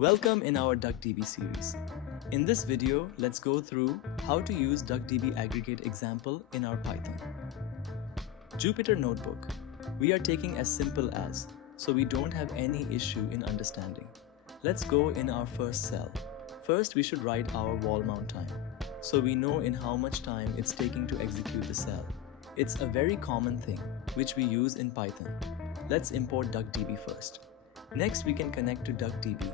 Welcome in our DuckDB series. In this video, let's go through how to use DuckDB aggregate example in our Python. Jupyter Notebook. We are taking as simple as, so we don't have any issue in understanding. Let's go in our first cell. First, we should write our wall mount time, so we know in how much time it's taking to execute the cell. It's a very common thing, which we use in Python. Let's import DuckDB first. Next, we can connect to DuckDB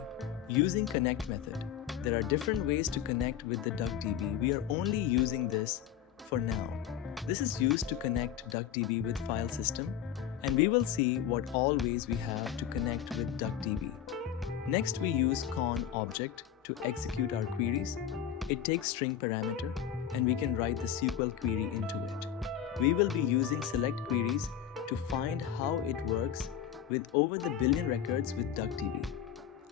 using connect method. There are different ways to connect with the DuckDB. We are only using this for now. This is used to connect DuckDB with file system, and we will see what all ways we have to connect with DuckDB. Next, we use con object to execute our queries. It takes string parameter, and we can write the SQL query into it. We will be using select queries to find how it works with over the billion records with DuckDB.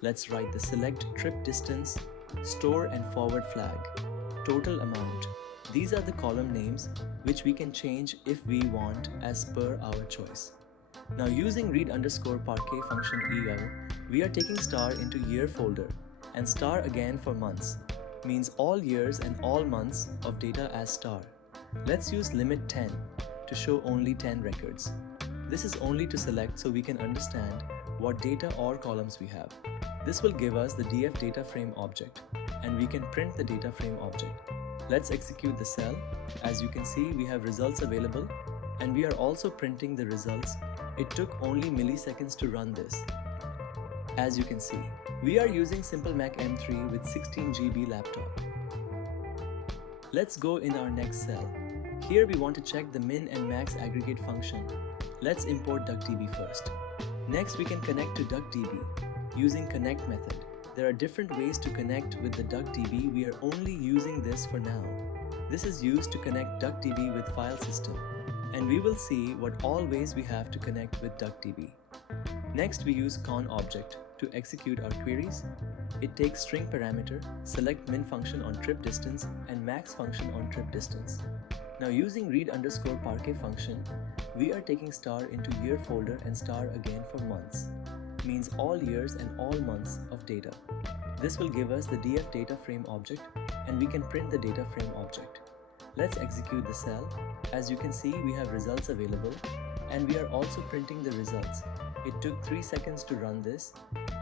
Let's write the select trip distance, store and forward flag, total amount. These are the column names which we can change if we want as per our choice. Now using read_parquet function EL, we are taking star into year folder and star again for months, means all years and all months of data as star. Let's use limit 10 to show only 10 records. This is only to select so we can understand what data or columns we have. This will give us the df data frame object, and we can print the data frame object. Let's execute the cell. As you can see, we have results available, and we are also printing the results. It took only milliseconds to run this. As you can see, we are using Simple Mac M3 with 16 GB laptop. Let's go in our next cell. Here we want to check the min and max aggregate function. Let's import DuckDB first. Next, we can connect to DuckDB using connect method. There are different ways to connect with the DuckDB. We are only using this for now. This is used to connect DuckDB with file system, and we will see what all ways we have to connect with DuckDB. Next, we use con object to execute our queries. It takes string parameter, select min function on trip distance and max function on trip distance. Now using read_parquet function, we are taking star into year folder and star again for months, means all years and all months of data. This will give us the df data frame object, and we can print the data frame object. Let's execute the cell. As you can see, we have results available, and we are also printing the results. It took 3 seconds to run this,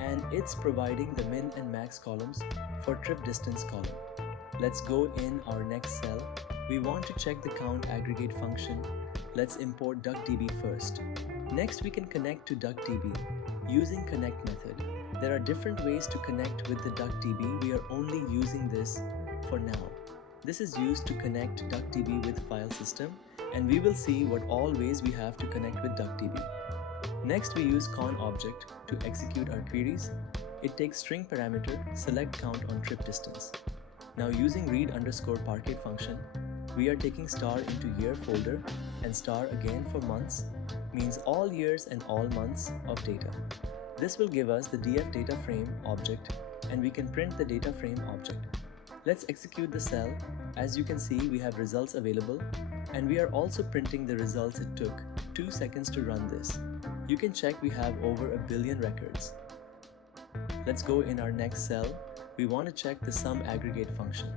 and it's providing the min and max columns for trip distance column. Let's go in our next cell. We want to check the count aggregate function. Let's import DuckDB first. Next, we can connect to DuckDB using connect method. There are different ways to connect with the DuckDB. We are only using this for now. This is used to connect DuckDB with file system, and we will see what all ways we have to connect with DuckDB. Next, we use con object to execute our queries. It takes string parameter, select count on trip distance. Now using read_parquet function, we are taking star into year folder and star again for months, means all years and all months of data. This will give us the df data frame object, and we can print the data frame object. Let's execute the cell. As you can see, we have results available, and we are also printing the results. It took 2 seconds to run this. You can check we have over a billion records. Let's go in our next cell. We want to check the sum aggregate function.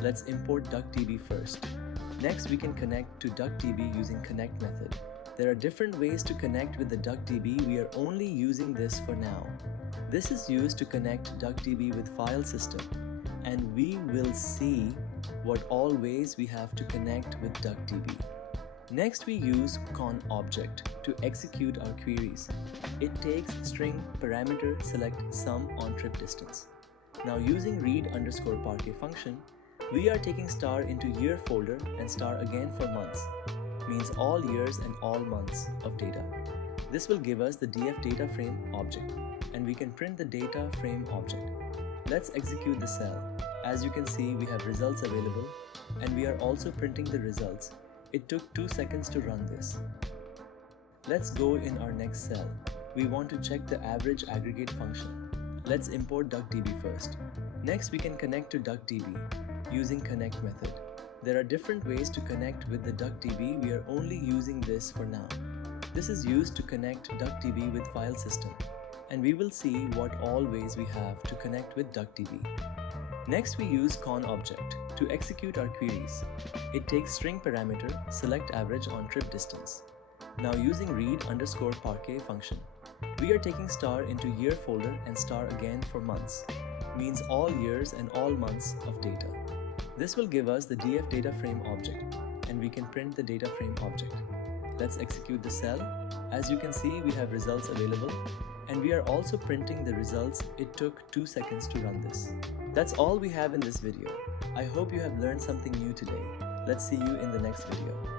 Let's import DuckDB first. Next, we can connect to DuckDB using connect method. There are different ways to connect with the DuckDB. We are only using this for now. This is used to connect DuckDB with file system, and we will see what all ways we have to connect with DuckDB. Next, we use con object to execute our queries. It takes string parameter, select sum on trip distance. Now using read_parquet function, we are taking star into year folder and star again for months, means all years and all months of data. This will give us the df data frame object, and we can print the data frame object. Let's execute the cell. As you can see, we have results available, and we are also printing the results. It took 2 seconds to run this. Let's go in our next cell. We want to check the average aggregate function. Let's import DuckDB first. Next, we can connect to DuckDB using connect method. There are different ways to connect with the DuckDB. We are only using this for now. This is used to connect DuckDB with file system, and we will see what all ways we have to connect with DuckDB. Next, we use conObject to execute our queries. It takes string parameter select average on trip distance. Now using read_parquet function, we are taking star into year folder and star again for months, means all years and all months of data. This will give us the df data frame object, and we can print the data frame object. Let's execute the cell. As you can see, we have results available, and we are also printing the results. It took 2 seconds to run this. That's all we have in this video. I hope you have learned something new today. Let's see you in the next video.